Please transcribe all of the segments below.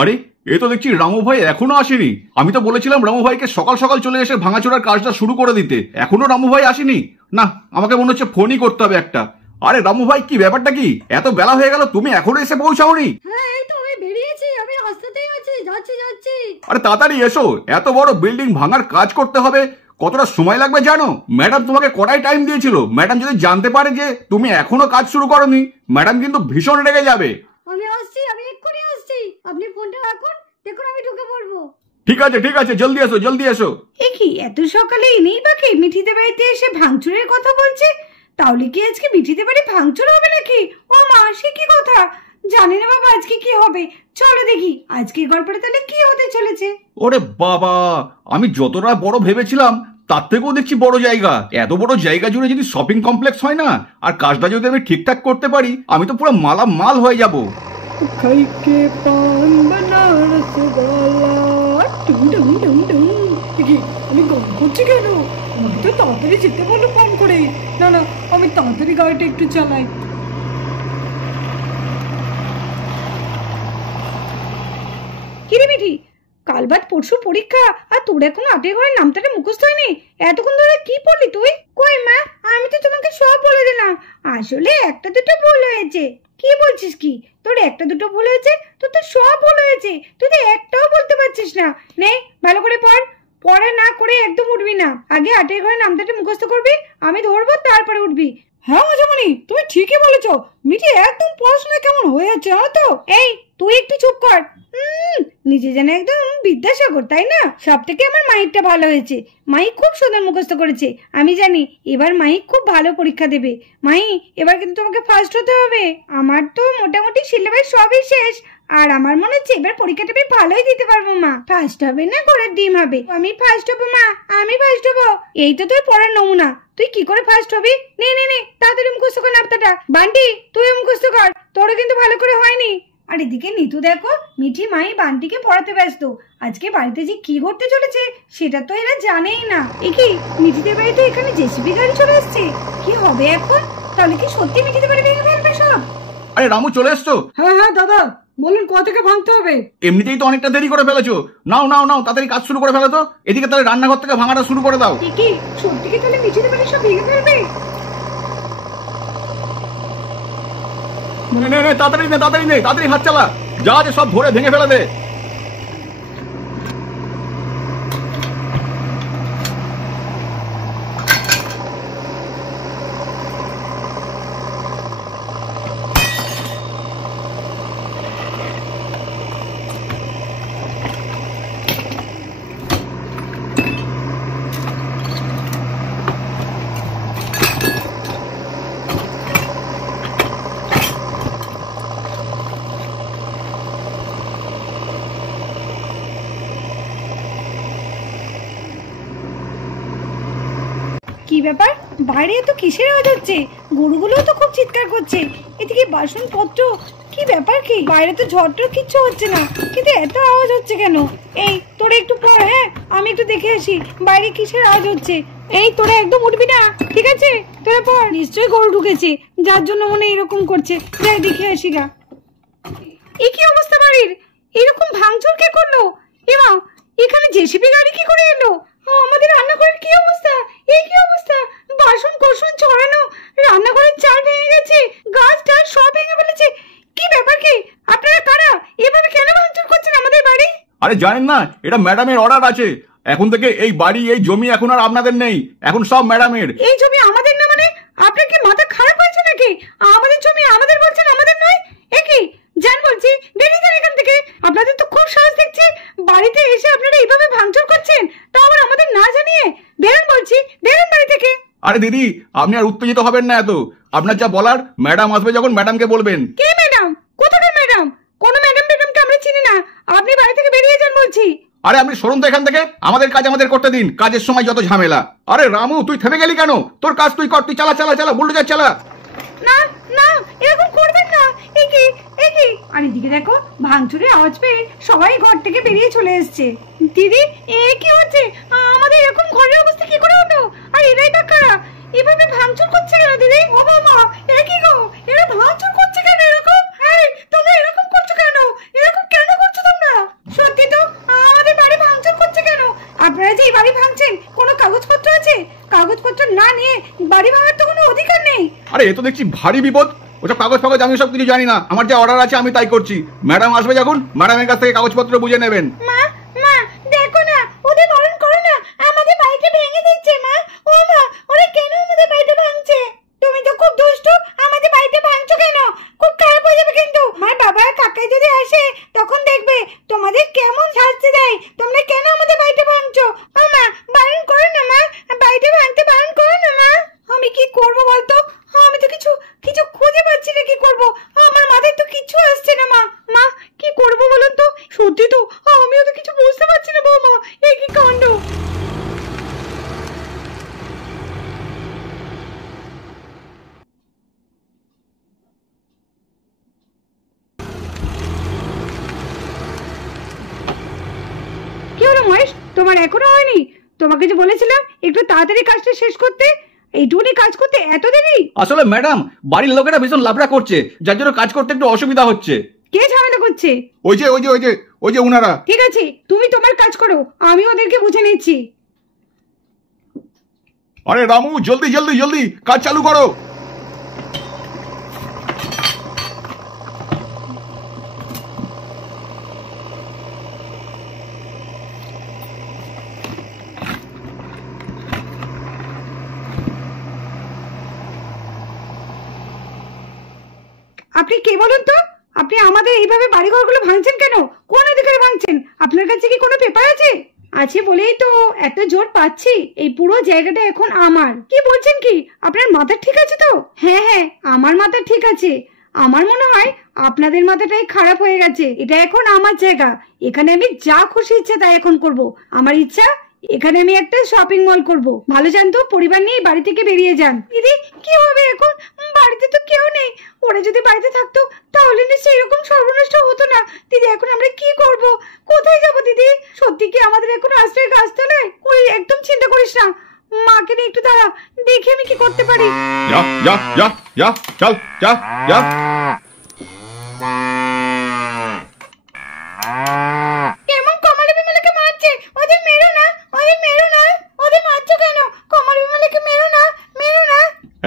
আরে এ তো দেখছি রামু ভাই এখনো আসেনি। আমি তো বলেছিলাম রামু ভাইকে সকাল সকাল চলে এসে ভাঙাচোরার কাজটা শুরু করে দিতে, এখনো রামু ভাই আসেনি। না, আমাকে মনে হচ্ছে ফোনই করতে হবে একটা। আরে রামু ভাই, কি ব্যাপারটা কি? এত বেলা হয়ে গেল, তুমি এখনো এসে পৌঁছাওনি? হ্যাঁ এই তো আমি বেরিয়েছি, আমি রাস্তাতেই আছি, যাচ্ছি। আরে তাড়াতাড়ি এসো, এত বড় বিল্ডিং ভাঙার কাজ করতে হবে, কতটা সময় লাগবে জানো? ম্যাডাম তোমাকে কটাই টাইম দিয়েছিল? ম্যাডাম যদি জানতে পারে যে তুমি এখনো কাজ শুরু করোনি, ম্যাডাম কিন্তু ভীষণ রেগে যাবে। আমি আসছি, আমি এক্ষুনি আসছি, আপনি ফোনটা রাখুন, দেখুন আমি ঢুকে পড়বো। ঠিক আছে, জলদি এসো। এ কি এত সকালে এনেই বাকি মিঠিতে বাড়িতে এসে ভাঙচুরের কথা বলছে? তাহলে কি আজকে মিঠিতে বাড়ি ভাঙচুর হবে নাকি? ও মা, সে কি কথা! জানি না বাবা আজকে কি হবে, চলো দেখি আজকে গল্পটা তাহলে কি হতে চলেছে। ওরে বাবা, আমি যতটা বড় ভেবেছিলাম তার থেকেও দেখছি বড় জায়গা। এত বড় জায়গা জুড়ে যদি শপিং কমপ্লেক্স হয় না, আর কাজটা যদি আমি ঠিকঠাক করতে পারি, আমি তো পুরো মালামাল হয়ে যাব। খাইকে পান বানারস वाला টুম টুম টুম টুম। কি আমি গান করছি কেন? আমাকে তো তাড়াতাড়ি যেতে বলো পান করে। না আমি তাড়াতাড়ি গাড়িটা একটু চালাই। কিরে মিঠি, কাল বাদ পরশু পরীক্ষা, আর তোর এখন আটের ঘরের নামটাটা মুখস্থ হয়নি? এতক্ষণ ধরে কি পড়লি তুই? কই মা, আমি তো তোমাকে সব বলে দিলাম। আসলে একটা দুটো ভুল হয়েছে। কি বলছিস কি? তোর একটা দুটো ভুল হয়েছে? তোর তো সব ভুল হয়েছে, তুই তো একটাও বলতে পারছিস না। নে ভালো করে পড়, পড়া না করে একদম উঠবি না। আগে আটের ঘরের নামটাটা মুখস্থ করবি, আমি ধরবো তারপরে উঠবি। হ্যাঁ মজামণি, তুমি ঠিকই বলেছো। মিঠি একদম পড়াশোনা কেমন হয়ে যাচ্ছে জানো তো? এই তুই একটু চুপ কর। নিজে যেন একদম বিদ্যাসাগর, তাই না? সব থেকে আমার মাইকটা ভালো হয়েছে। মাই খুব সুন্দর মুখস্থ করেছে। আমি জানি এবার মাই খুব ভালো পরীক্ষা দেবে। মাই, এবার কিন্তু তোমাকে ফার্স্ট হতে হবে। আমার তো মোটামুটি সিলেবাস সবই শেষ, আর আমার মনে হচ্ছে এবার পরীক্ষাটা বেশ ভালোই দিতে পারবো মা। ফার্স্ট হবে না ঘোড়ার ডিম হবে? আমি ফার্স্ট হবো মা, আমি ফার্স্ট হবো। এই তো তোর পড়ার নমুনা, তুই কি করে ফার্স্ট হবি? নে তাড়াতাড়ি মুখস্থ কর নামটাটা। বান্টি তুই মুখস্থ কর, তোরও কিন্তু ভালো করে হয়নি। আর এদিকে নিতু দেখো, মিঠি মাই বান্টিকে পড়াতে ব্যস্ত। আজকে বাড়িতে যে কি ঘটতে চলেছে সেটা তো এরা জানেই না। কি মিঠিদের বাড়িতে এখানে জেসিবি গাড়ি চলে এসছে, কি হবে এখন? তাহলে কি সত্যি মিঠিদের বাড়ি ভেঙে ফেলবে সব? আরে রামু, চলে এসছো? হ্যাঁ দাদা বলুন, কোথা থেকে ভাঙতে হবে? এমনিতেই তো অনেকটা দেরি করে ফেলেছো। নাও তাড়াতাড়ি কাজ শুরু করে ফেলো তো। এদিকে তাহলে রান্নাঘর থেকে ভাঙাটা শুরু করে দাও। কি সত্যি কি তাহলে মিঠিদের বাড়ি সব ভেঙে ফেলবে? তাড়াতাড়ি হাত চালা, যা আছে সব ধরে ভেঙে ফেলে দে। কি ব্যাপার, বাইরে এত কিসের আওয়াজ হচ্ছে? গরুগুলোও তো খুব চিৎকার করছে। এদিকে বাসনপত্র, কি ব্যাপার কি? বাইরে তো ঝড় কিচ্ছু হচ্ছে না, কিন্তু এত আওয়াজ হচ্ছে কেন? এই তোরা একটু পড়, হ্যাঁ আমি একটু দেখে আসি বাইরে কিসের আওয়াজ হচ্ছে। এই তোরা একদম উঠবি না, ঠিক আছে? তোরা পড়। নিশ্চয়ই গরু ঢুকেছে, যার জন্য মনে এরকম করছে। যাই দেখে আসি গা। এই কি অবস্থা বাড়ির? এরকম ভাঙচুর কে করলো? এমা, এখানে জেসিবি গাড়ি কি করে এলো? আমাদের রান্নাঘরের কি অবস্থা? এই কি অবস্থা? বাসন কোসন ছড়ানো, রান্নাঘরের চাল ভেঙে গেছে, গাছ টাছ সব ভেঙে ফেলেছে। কি ব্যাপার কি? আপনারা কারা? এভাবে কেন ভাঙচুর করছেন আমাদের বাড়ি? আরে জানেন না, এটা ম্যাডামের অর্ডার আছে। এখন থেকে এই বাড়ি, এই জমি এখন আর আপনাদের নেই, এখন সব ম্যাডামের। এই জমি আমাদের না মানে? আপনার কি মাথা খারাপ হয়েছে নাকি? আমাদের জমি আমাদের বলছেন, আমাদের নয়? একই জান বলছি, বেরিয়ে যান এখান থেকে। আপনাদের তো খুব সাহস দেখছি, বাড়িতে এসে আপনারা এইভাবে ভাঙচুর করছেন, তাও আবার আমাদের না জানিয়ে। বেরোন বলছি, বেরোন বাড়ি থেকে। আরে দিদি, আপনি আর উত্তেজিত হবেন না এত। আপনার যা বলার, ম্যাডাম আসবে যখন ম্যাডামকে বলবেন। কে ম্যাডাম? কোথাকার ম্যাডাম? কোনো ম্যাডাম ম্যাডামকে আমরা চিনি না। আপনি বাড়ি থেকে বেরিয়ে যান বলছি। আরে আপনি সরুন তো এখান থেকে, আমাদের কাজ আমাদের করতে দিন। কাজের সময় যত ঝামেলা। আরে রামু, তুই থেমে গেলি কেন? তোর কাজ তুই কর, তুই চালা বুলডোজার চালা। না এরকম করবেন না। একি আর এদিকে দেখো, ভাঙচুরের আওয়াজ পেয়ে সবাই ঘর থেকে বেরিয়ে চলে এসছে। দিদি, এ কি হচ্ছে? আমাদের এরকম ঘরের অবস্থা কি করে হলো? আর এরাই বা কারা? এভাবে ভাঙচুর করছে কেন দিদি? ও বাবা, এ কি গো? এরা ভাঙচুর করছে কেন এরকম? এই তোমরা এরকম করছো কেন? এরকম কেন করছো তোমরা? যে এই বাড়ি ভাঙছেন কোনো কাগজপত্র আছে? কাগজপত্র না নিয়ে বাড়ি ভাঙার তো কোনো অধিকার নেই। আরে এ তো দেখছি ভারী বিপদ। ওসব কাগজ ফাগজ আমি সব কিছু জানি না, আমার যা অর্ডার আছে আমি তাই করছি। ম্যাডাম আসবে যখন ম্যাডামের কাছ থেকে কাগজপত্র বুঝে নেবেন। মা মা দেখো না, ওদের বারণ করো না, আমাদের বাড়িটা ভেঙে দিচ্ছে। মা ও মা, ওরা কেন আমাদের বাড়িটা ভাঙছে? তুমি তো খুব দুষ্ট, আমাদের বাড়িটা ভাঙছো কেন? খুব খারাপ হয়ে যাবে কিন্তু। আমার বাবা আর কাকাই যদি আসে তখন দেখবে তোমাদের কেমন শাস্তি দেয়। তোমরা কেন আমাদের বাড়িটা ভাঙছো? ও মা বারণ করো না মা, বাড়িটা ভাঙতে বারণ করো না মা। আমি কি করব বলতো? আমি তো কিছু কিছু খুঁজে পাচ্ছি না, কি করব? আমার মাথায় তো কিছু আসছে না মা। মা কি করব বলুন তো? সত্যি তো আমিও তো কিছু বুঝতে পারছি না বৌমা, এই কি কাণ্ড। কি হলো মহেশ, তোমার এখনো হয়নি? তোমাকে যে বলেছিলাম একটু তাড়াতাড়ি কাজটা শেষ করতে, এইটুকুনি কাজ করতে এত দেরি? আসলে ম্যাডাম বাড়ির লোকেরা ভীষণ লাফড়া করছে, যার জন্য কাজ করতে একটু অসুবিধা হচ্ছে। কে ঝামেলা করছে? ওই যে ওই যে ওই যে ওই যে উনারা। ঠিক আছে, তুমি তোমার কাজ করো, আমি ওদেরকে বুঝে নিচ্ছি। আরে রামু জলদি জলদি জলদি কাজ চালু করো। আপনি কে বলুন তো? আপনি আমাদের এইভাবে বাড়িঘরগুলো ভাঙছেন কেন? কোন অধিকারে ভাঙছেন? আপনার কাছে কি কোনো পেপার আছে? আছে বলেই তো এত জোর পাচ্ছি। এই পুরো জায়গাটা এখন আমার। কি বলছেন কি? আপনার মাথা ঠিক আছে তো? হ্যাঁ হ্যাঁ, আমার মাথা ঠিক আছে। আমার মনে হয় আপনাদের মাথাটাই খারাপ হয়ে গেছে। এটা এখন আমার জায়গা, এখানে আমি যা খুশি ইচ্ছে তাই এখন করব। আমার ইচ্ছা এখানে আমি একটা শপিং মল করব। ভালো জানতো পরিবার নিয়ে বাড়ি থেকে বেরিয়ে যান। দিদি কি হবে এখন? বাড়িতে তো কেউ নেই। ওরা যদি বাড়িতে থাকতো তাহলে নিশ্চয়ই এরকম সর্বনষ্ট হতো না। দিদি এখন আমরা কি করব? কোথায় যাব দিদি? সত্যি কি আমাদের এখন আশ্রয়ের গাছতলায়? ওই একদম চিন্তা করিস না, মাকে নিয়ে একটু দাঁড়া, দেখি আমি কি করতে পারি। যা যা যা যা চল যা যা। কেমন কমল বিমলাকে মারছে? ওদের মেরো না, ওদের মেরো না। ওদের মারছো কেন? কমল বিমলাকে মেরো না, মেরো না।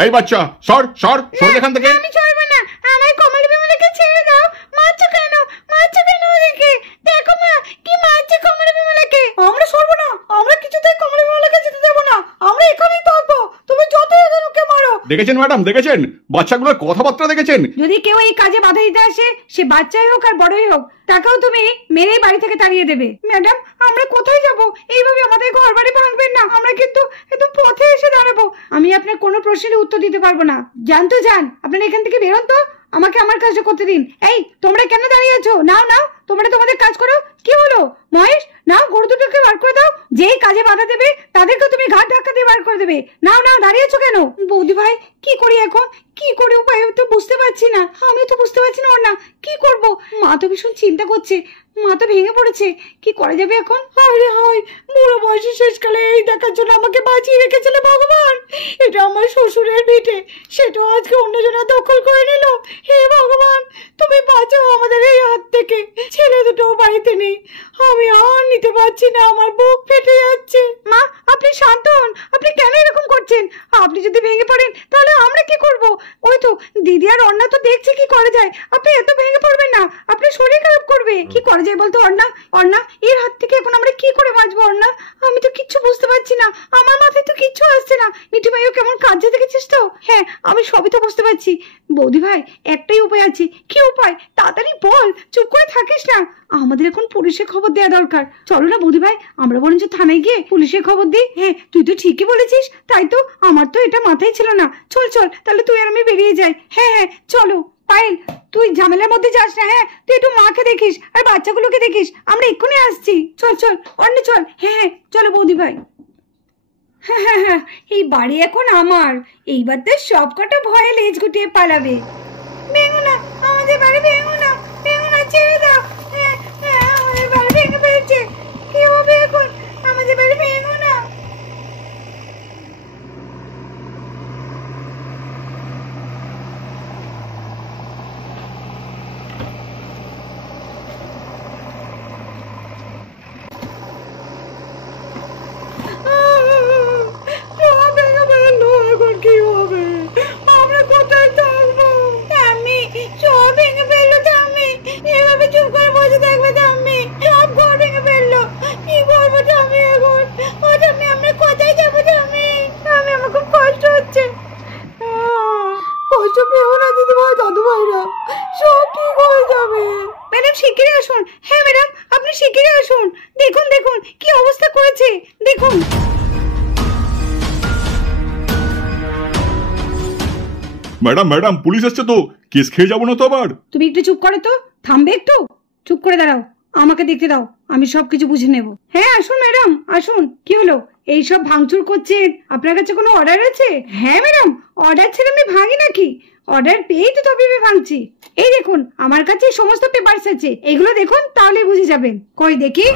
এই বাচ্চা সর সর সর এখান থেকে। আমি ছাড়বো না, আমার কমল বিমলাকে ছেড়ে দাও। মারছো কেন? মারছো কেন ওদেরকে? দেখো মা কি মারছে কমল বিমলাকে। আমরা সরবো না, আমরা কিছুতেই কমল বিমলাকে যেতে দেবো না। আমরা এখানেই থাকবো, তুমি যত ওদেরকে মারো। দেখেছেন ম্যাডাম, দেখেছেন বাচ্চাগুলোর কথাবার্তা দেখেছেন? যদি কেউ এই কাজে বাধা দিতে আসে, সে বাচ্চাই হোক আর বড়ই হোক, তাকেও তুমি মেরেই বাড়ি থেকে তাড়িয়ে দেবে। ম্যাডাম আমরা কোথায় যাব? এইভাবে আমাদের ঘর বাড়ি ভাঙবেন না, আমরা কিন্তু একদম পথে এসে দাঁড়াবো। আমি আপনার কোনো প্রশ্নের উত্তর দিতে পারবো না। যান তো যান, আপনারা এখান থেকে বেরোন তো, আমাকে আমার কাজটা করতে দিন। এই তোমরা কেন দাঁড়িয়ে আছো? নাও নাও, তোমরা তোমাদের কাজ করো। কি হলো মহেশ? নাও গরু দুটোকে বার করে দাও। যেই কাজে বাধা দেবে তাদেরকে তুমি ঘাট ধাক্কা দিয়ে বার করে দেবে। নাও নাও, দাঁড়িয়ে আছো কেন? বৌদি ভাই কি করি এখন? কি করে উপায় তো বুঝতে পারছি না। আমি তো বুঝতে পারছি না ওর না কি করব। মা তো ভীষণ চিন্তা করছে, মা তো ভেঙে পড়েছে। কি করা যাবে এখন? আরে হয় বুড়ো বয়সের শেষকালে এই দেখার জন্য আমাকে বাঁচিয়ে রেখেছিলে ভগবান। এটা আমার শ্বশুরের ভিটে, সেটাও আজকে অন্যজনা দখল করে নিল। হে ভগবান তুমি বাঁচাও আমাদের এই হাত থেকে। ছেলে দুটো বাড়িতে নেই, আমি আর নিতে পারছি না, আমার বুক ফেটে যাচ্ছে। মা আপনি শান্ত হন, আপনি কেন এরকম করছেন? আপনি যদি ভেঙে পড়েন তাহলে আমরা কি করব? ওই তো দিদি আর অন্না তো দেখছি কি করা যায়। আপনি এত ভেঙে পড়বেন না, আপনার শরীর খারাপ করবে। কি করা যায় বলতো অন্না? অন্না এর হাত থেকে এখন আমরা কি করে বাঁচবো অন্না? আমি তো কিচ্ছু বুঝতে পারছি না, আমার মাথায় তো কিচ্ছু আসছে না। মিঠু ভাইও কেমন কাজে দেখেছিস তো? হ্যাঁ আমি সবই তো বুঝতে পারছি। বৌদি ভাই একটাই উপায় আছে। কি উপায়? তাড়াতাড়ি বল, চুপ করে থাকিস না। আমাদের এখন পুলিশে খবর দেওয়া দরকার। চলো না বৌদি ভাই, আমরা বরঞ্চ থানায় গিয়ে পুলিশে খবর দিই। হ্যাঁ তুই তো ঠিকই বলেছিস, তাই তো আমার তো এটা মাথায় ছিল না। চল চল তাহলে তুই আর আমি বেরিয়ে যাই। হ্যাঁ হ্যাঁ চলো। পায়েল তুই ঝামেলার মধ্যে যাস না, হ্যাঁ তুই একটু মাকে দেখিস আর বাচ্চাগুলোকে দেখিস, আমরা এক্ষুনি আসছি। চল চল অন্য চল। হ্যাঁ হ্যাঁ চলো বৌদি ভাই। হ্যাঁ হ্যাঁ হ্যাঁ, এই বাড়ি এখন আমার। এইবার তো সব কটা ভয়ে লেজ গুটিয়ে পালাবে। ভেঙো না আমাদের বাড়ি, ভেঙো না, ভেঙো না, ছেড়ে দাও। হ্যাঁ হ্যাঁ আমাদের বাড়ি ভেঙে ফেলছে। কি হবে এখন? আমাদের বাড়ি ভেঙো না। আছে দেখুন। ম্যাডাম ম্যাডাম পুলিশ এসছে তো, কেস খেয়ে যাবো না তো আবার? তুমি একটু চুপ করো তো, থামবে একটু, চুপ করে দাঁড়াও, আমাকে দেখতে দাও, আমি সবকিছু বুঝে নেব। হ্যাঁ আসুন ম্যাডাম আসুন, কি হলো? এইসব ভাঙচুর করছেন, আপনার কাছে কোনো অর্ডার আছে? হ্যাঁ ম্যাডাম, অর্ডার ছেড়ে আমি ভাঙি নাকি? অর্ডার পেয়েই তো তবে ভাঙছি। এই দেখুন আমার কাছে সমস্ত পেপারস আছে, এগুলো দেখুন তাহলে বুঝে যাবেন। কই দেখি।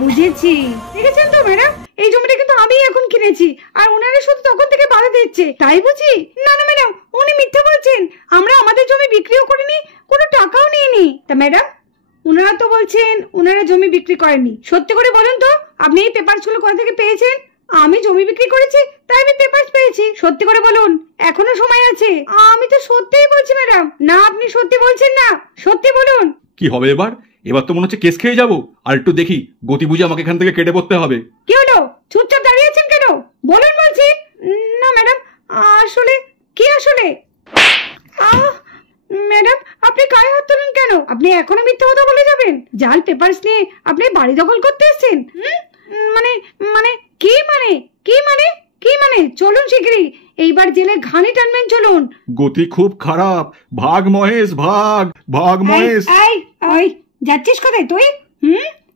বুঝেছি। দেখেছেন তো ম্যাডাম, এই জমিটা কিন্তু আমি এখন কিনেছি, আর ওনারা শুধু তখন থেকে বাধা দিচ্ছে, তাই বুঝি? না না ম্যাডাম, উনি মিথ্যা বলছেন, আমরা আমাদের জমি বিক্রিও করিনি, কোনো টাকাও নিইনি। তা ম্যাডাম, ওনারা তো বলছেন ওনারা জমি বিক্রি করেননি, সত্যি করে বলুন তো আপনি এই পেপারসগুলো কোথা থেকে পেয়েছেন? আমি জমি বিক্রি করেছি তাই আমি পেপারস পেয়েছি, সত্যি করে বলুন, এখনো সময় আছে। আমি তো সত্যিই বলছি ম্যাডাম। না আপনি সত্যি বলছেন না, সত্যি বলুন। কি হবে এবার? এবার তো মনে হচ্ছে কেস খেয়ে যাবো। আর একটু দেখি গতি বুঝে আমাকে এখান থেকে কেটে পড়তে হবে। কি হলো, চুপচাপ দাঁড়িয়ে আছেন কেন? বলুন বলছি। না ম্যাডাম, আসলে কি আসলে? ম্যাডাম আপনি গায়ে হাত তুলেন কেন? আপনি এখনো মিথ্যা কথা বলে যাবেন? জাল পেপারস নিয়ে আপনি বাড়ি দখল করতে এসেছেন? মানে মানে কি মানে কি মানে কি মানে? চলুন শিগগিরই, এইবার জেলে ঘানি টানবেন, চলুন। গতি খুব খারাপ, ভাগ মহেশ ভাগ, ভাগ মহেশ। এই ওই যাচ্ছিস কোথায় তুই?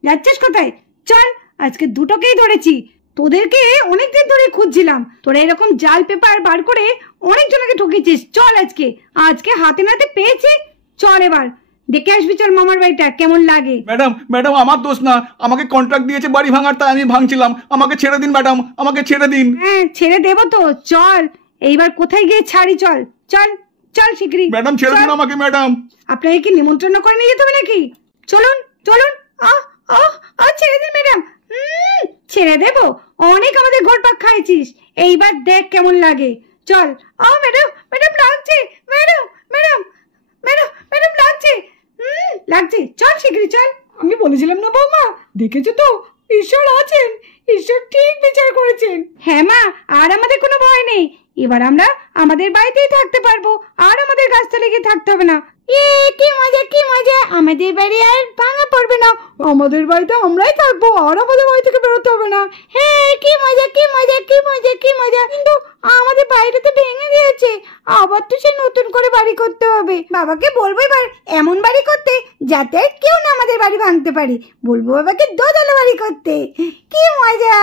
যাচ্ছিস কোথায়? চল, আজকে দুটোকেই ধরেছি, তোদেরকে অনেকদিন ধরে খুঁজছিলাম, তোরা এরকম জাল পেপার বার করে অনেক জনকে ঠকিয়েছিস। চল আজকে আজকে হাতে নাতে পেয়েছি, চল এবার দেখে আসবি, চল মামার বাড়িটা কেমন লাগে। ম্যাডাম ম্যাডাম আমার দোষ না, আমাকে কন্ট্রাক্ট দিয়েছে বাড়ি ভাঙার, তাই আমি ভাঙছিলাম, আমাকে ছেড়ে দিন ম্যাডাম, আমাকে ছেড়ে দিন। হ্যাঁ ছেড়ে দেবো তো, চল এইবার কোথায় গিয়ে ছাড়ি, চল চল চল শিগগিরই। ম্যাডাম ছেড়ে দিন আমাকে ম্যাডাম। আপনাকে কি নিমন্ত্রণ করে নিয়ে যেতে হবে নাকি? চলুন চলুন। ছেড়ে দিন ম্যাডাম। ছেড়ে দেবো? অনেক আমাদের ঘোরপাক খাইছিস, এইবার দেখ কেমন লাগে। চল। ম্যাডাম ম্যাডাম লাগছে, ম্যাডাম ম্যাডাম ম্যাডাম ম্যাডাম লাগছে, লাগছে, চল শিগগিরই চল। আমি বলেছিলাম না বৌমা, দেখেছো তো ঈশ্বর আছেন, ঈশ্বর ঠিক বিচার করেছেন। হ্যাঁ মা, আর আমাদের কোনো ভয় নেই, এবার আমরা আমাদের বাড়িতেই থাকতে পারবো, আর আমাদের গাছতলা গিয়ে থাকতে হবে না। কি মজা কি মজা, আমাদের বাড়ি আর ভাঙা পড়বে না, আমাদের বাড়িতে আমরাই থাকবো, আর আমাদের বাড়ি থেকে বেরোতে হবে না। হ্যাঁ কি মজা কি মজা কি মজা কি মজা। কিন্তু আমাদের বাড়িটা তো ভেঙে দিয়েছে, আবার তো সে নতুন করে বাড়ি করতে হবে। বাবাকে বলবো এবার এমন বাড়ি করতে যাতে আর কেউ না আমাদের বাড়ি ভাঙতে পারে, বলবো বাবাকে দোতলা বাড়ি করতে। কি মজা।